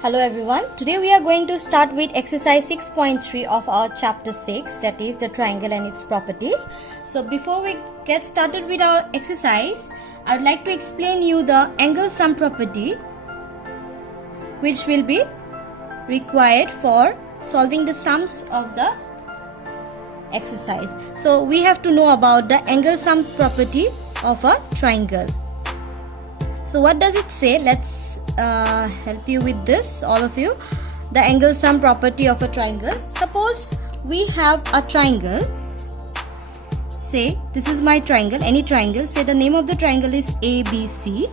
Hello everyone, today we are going to start with exercise 6.3 of our chapter 6, that is the triangle and its properties. So before we get started with our exercise, I would like to explain you the angle sum property which will be required for solving the sums of the exercise. So we have to know about the angle sum property of a triangle. So what does it say? Let's help you with this, all of you. The angle sum property of a triangle. Suppose we have a triangle. Say this is my triangle, any triangle. Say the name of the triangle is ABC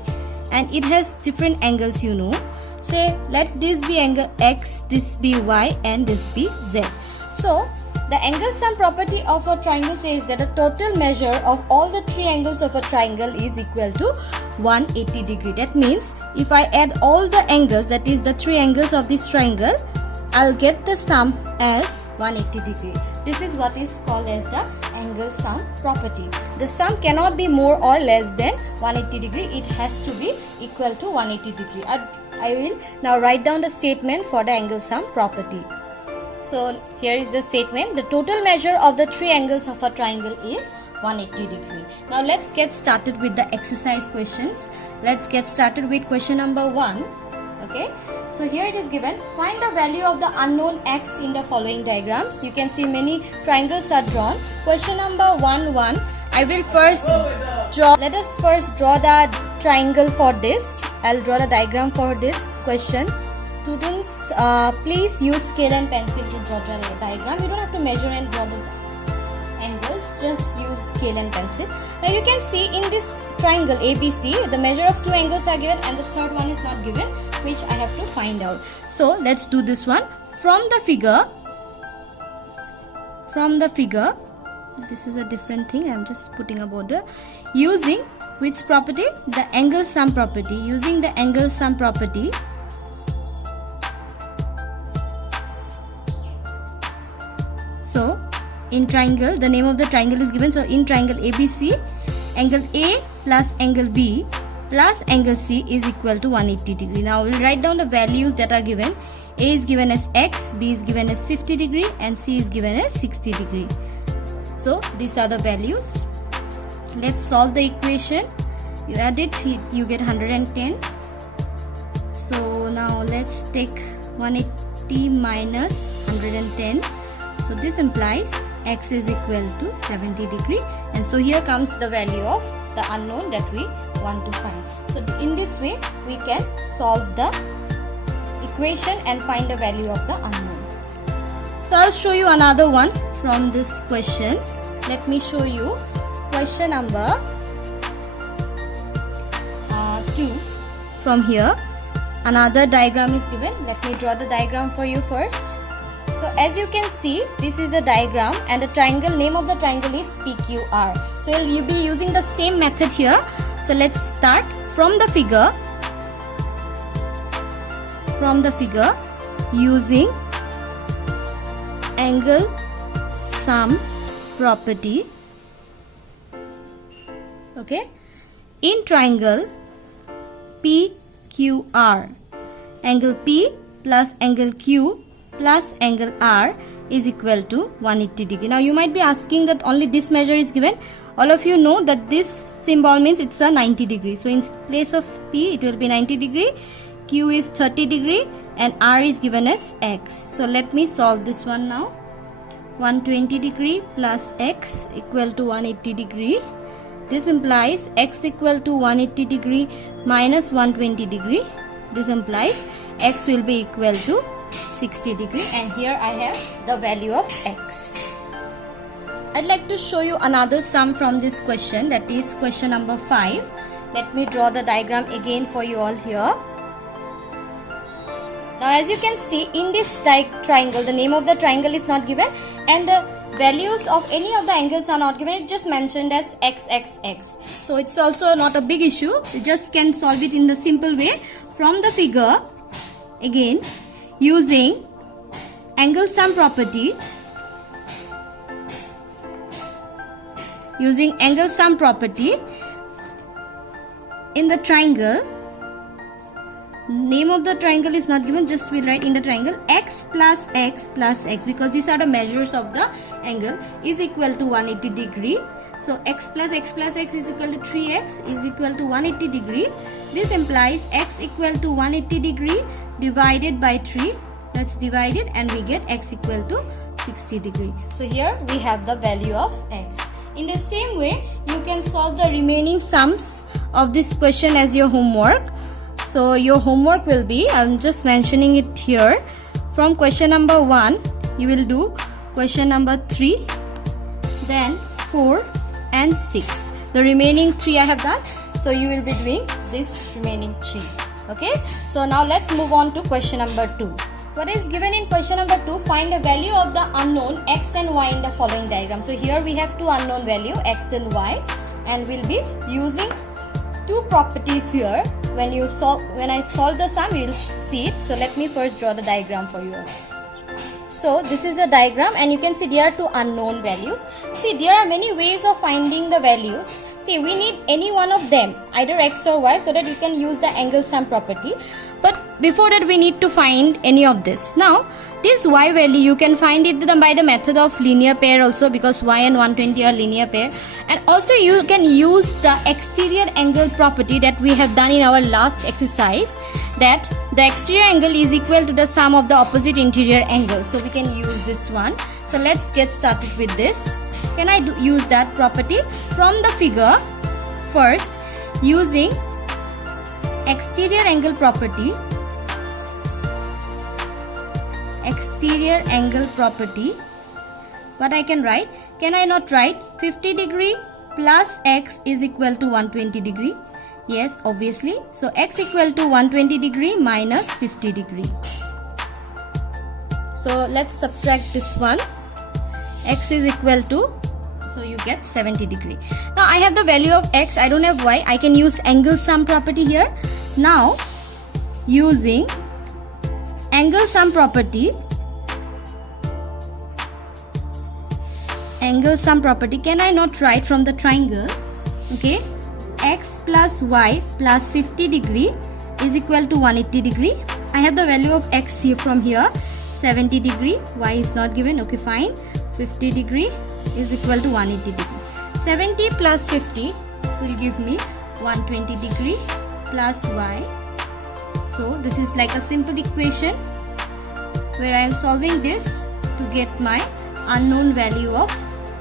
and it has different angles, you know. Say let this be angle X, this be Y and this be Z. So the angle sum property of a triangle says that the total measure of all the three angles of a triangle is equal to 180 degree. That means if I add all the angles, that is the three angles of this triangle, I'll get the sum as 180 degree. This is what is called as the angle sum property. The sum cannot be more or less than 180 degree. It has to be equal to 180 degree. I will now write down the statement for the angle sum property. So here is the statement. The total measure of the three angles of a triangle is 180 degree. Now let's get started with the exercise questions. Let's get started with question number 1. Okay. So here it is given. Find the value of the unknown x in the following diagrams. You can see many triangles are drawn. Question number 1. I will first draw. Let us first draw the triangle for this. I'll draw the diagram for this question. Students, please use scale and pencil to draw the diagram. You don't have to measure and draw the angles. Just use scale and pencil. Now you can see in this triangle ABC, the measure of two angles are given and the third one is not given, which I have to find out. So let's do this one. From the figure, this is a different thing. I'm just putting a border. Using which property? The angle sum property. Using the angle sum property, so in triangle, the name of the triangle is given. So in triangle ABC, angle A plus angle B plus angle C is equal to 180 degree. Now we'll write down the values that are given. A is given as X, B is given as 50 degree and C is given as 60 degree. So these are the values. Let's solve the equation. You add it, you get 110. So now let's take 180 minus 110. So this implies x is equal to 70 degree, and so here comes the value of the unknown that we want to find. So in this way we can solve the equation and find the value of the unknown. So I'll show you another one from this question. Let me show you question number 2. From here another diagram is given. Let me draw the diagram for you first. So as you can see, this is the diagram and the triangle, name of the triangle is PQR. So you'll be using the same method here. So let's start from the figure. Using angle sum property. Okay. In triangle PQR, angle P plus angle Q plus angle R is equal to 180 degree. Now you might be asking that only this measure is given. All of you know that this symbol means it's a 90 degree. So in place of P it will be 90 degree, Q is 30 degree and R is given as X. So let me solve this one now. 120 degree plus X equal to 180 degree. This implies X equal to 180 degree minus 120 degree. This implies X will be equal to 60 degree, and here I have the value of X. I'd like to show you another sum from this question, that is question number 5. Let me draw the diagram again for you all here. Now as you can see in this triangle, the name of the triangle is not given and the values of any of the angles are not given. It's just mentioned as x, x, x. So it's also not a big issue. You just can solve it in the simple way. From the figure, again, using angle sum property, in the triangle name of the triangle is not given, just we'll write in the triangle x plus x plus x, because these are the measures of the angle, is equal to 180 degree. So x plus x is equal to 3x is equal to 180 degree. This implies x equal to 180 degree divided by 3. Let's divide it and we get x equal to 60 degree. So here we have the value of x. In the same way, you can solve the remaining sums of this question as your homework. So your homework will be, I'm just mentioning it here, from question number 1 you will do question number 3, then 4 and 6. The remaining 3 I have done, so you will be doing this remaining 3. Okay, so now let's move on to question number 2. What is given in question number 2? Find the value of the unknown x and y in the following diagram. So here we have two unknown value x and y, and we'll be using two properties here. When I solve the sum, you will see it. So let me first draw the diagram for you. So this is a diagram, and you can see there are two unknown values. See, there are many ways of finding the values. See, we need any one of them, either x or y, so that you can use the angle sum property. But before that, we need to find any of this. Now, this y value, you can find it by the method of linear pair also, because y and 120 are linear pair. And also you can use the exterior angle property that we have done in our last exercise, that the exterior angle is equal to the sum of the opposite interior angles. So we can use this one. So let's get started with this. Can I use that property? From the figure, first using exterior angle property, what I can write? Can I not write 50 degree plus x is equal to 120 degree? Yes, obviously. So x equal to 120 degree minus 50 degree. So let's subtract this one. X is equal to, so you get 70 degree. Now I have the value of x, I don't have y. I can use angle sum property here. Now using angle sum property, can I not write from the triangle? Okay, x plus y plus 50 degree is equal to 180 degree. I have the value of x here from here, 70 degree. Y is not given. Okay, fine. 50 degree is equal to 180 degree. 70 plus 50 will give me 120 degree plus y. So this is like a simple equation where I am solving this to get my unknown value of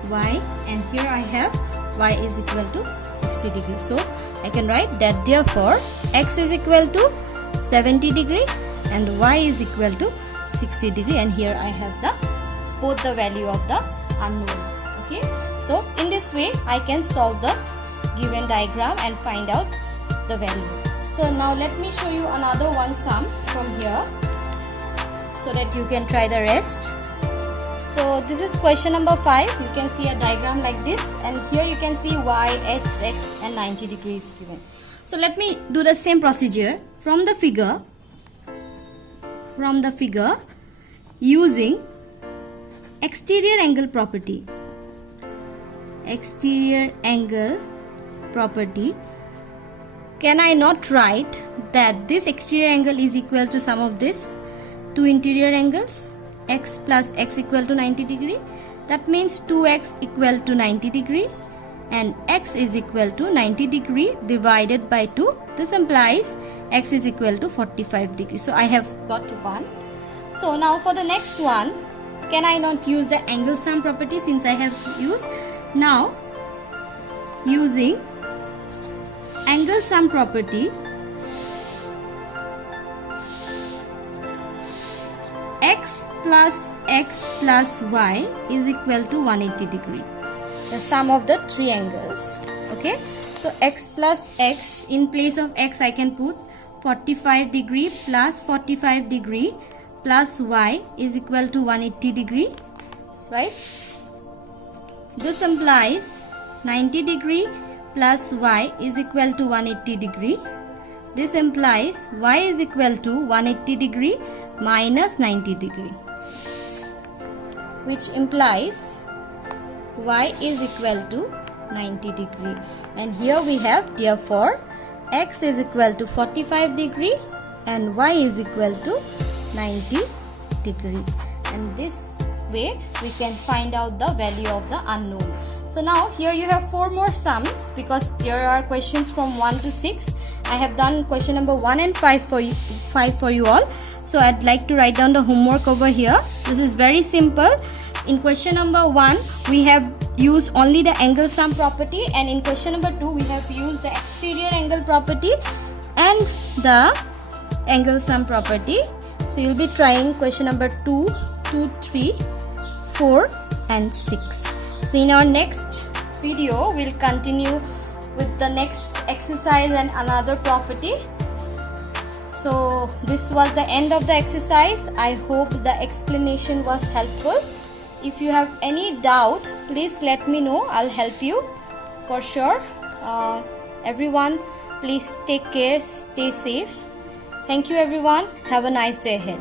y, and here I have y is equal to 60 degree. So I can write that therefore x is equal to 70 degree and y is equal to 60 degree, and here I have both the value of the unknown. Okay, so in this way I can solve the given diagram and find out the value. So now let me show you another one sum from here so that you can try the rest. So this is question number 5. You can see a diagram like this, and here you can see y, x, and 90 degrees given. So let me do the same procedure from the figure using exterior angle property. Can I not write that this exterior angle is equal to sum of this two interior angles, x plus x equal to 90 degree? That means 2x equal to 90 degree and x is equal to 90 degree divided by 2. This implies x is equal to 45 degree. So I have got 1. So now for the next one, can I not use the angle sum property since I have used? Now using angle sum property, x plus y is equal to 180 degree, the sum of the three angles. Okay, so x plus x, in place of x I can put 45 degree plus 45 degree plus y is equal to 180 degree, right? This implies 90 degree plus y is equal to 180 degree. This implies y is equal to 180 degree minus 90 degree, which implies y is equal to 90 degree. And here we have therefore x is equal to 45 degree and y is equal to 90 degree. And this way we can find out the value of the unknown. So now here you have 4 more sums, because there are questions from 1 to 6. I have done question number 1 and 5 for you all. So I'd like to write down the homework over here. This is very simple. In question number 1 we have used only the angle sum property, and in question number 2 we have used the exterior angle property and the angle sum property. So you'll be trying question number 2, 2, 3, 4 and 6. So in our next video we'll continue with the next exercise and another property. So this was the end of the exercise. I hope the explanation was helpful. If you have any doubt, please let me know. I'll help you for sure. Everyone, please take care, stay safe. Thank you everyone. Have a nice day ahead.